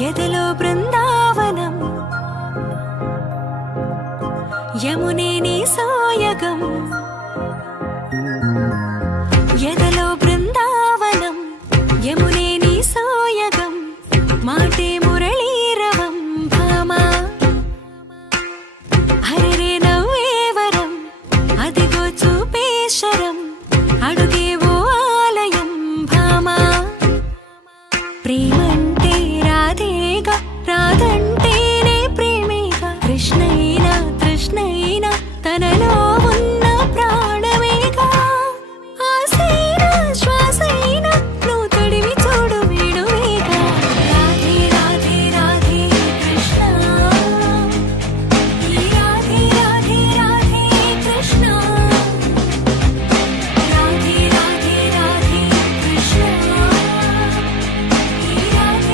ఎదలో బృందావనం యమునే నీ సోయగం ఎదలో బృందావనం యమునే నీ సోయగం మాటే మురళీరవం భామా హరిరే నవ్వేవరం అదిగో చూపేశరం అడుగేవో ఆలయం భామా ప్రేమంటే రాధేగా రాధంటే